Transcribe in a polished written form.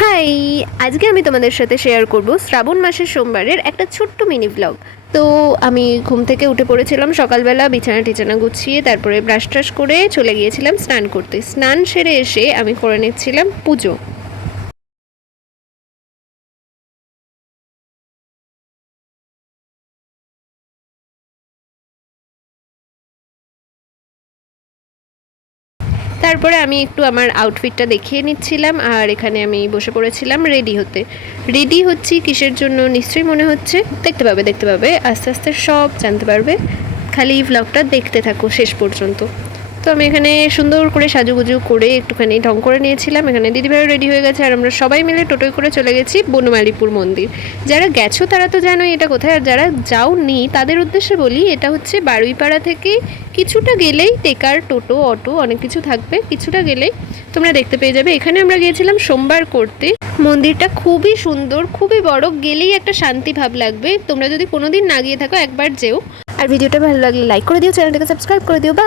High, আজকে আমি তোমাদের সাথে শেয়ার করব শ্রাবণ মাসের সোমবারের একটা ছোট্ট মিনি ব্লগ। তো আমি ঘুম থেকে উঠে পড়েছিলাম সকালবেলা, বিছানা টিছানা গুছিয়ে তারপরে ব্রাশ ট্রাশ করে চলে গিয়েছিলাম স্নান করতে। স্নান সেরে এসে আমি করে নিচ্ছিলাম পুজো। তারপরে আমি একটু আমার আউটফিটটা দেখিয়ে নিচ্ছিলাম, আর এখানে আমি বসে পড়েছিলাম রেডি হতে। রেডি হচ্ছি কিসের জন্য নিশ্চয়ই মনে হচ্ছে, দেখতে পাবে আস্তে আস্তে সব জানতে পারবে। খালি ভ্লগটা দেখতে থাকো শেষ পর্যন্ত। তো আমি এখানে সুন্দর করে সাজুগুজু করে একটুখানি ঢং করে নিয়েছিলাম। এখানে দিদিভাইও রেডি হয়ে গেছে, আর আমরা সবাই মিলে টোটোয় করে চলে গেছি বনমালীপুর মন্দির। যারা গেছো তারা তো জানোই এটা কোথায়, আর যারা যাওনি তাদের উদ্দেশ্যে বলি, এটা হচ্ছে বারুইপাড়া থেকে কিছুটা গেলেই টেকার, টোটো, অটো অনেক কিছু থাকবে, কিছুটা গেলেই তোমরা দেখতে পেয়ে যাবে। এখানে আমরা গিয়েছিলাম সোমবার করতে। মন্দিরটা খুবই সুন্দর, খুবই বড়, গেলেই একটা শান্তি ভাব লাগবে। তোমরা যদি কোনোদিন না গিয়ে থাকো একবার যেও। আর ভিডিওটা ভালো লাগলে লাইক করে দিও, চ্যানেলটাকে সাবস্ক্রাইব করে দিও। বাই।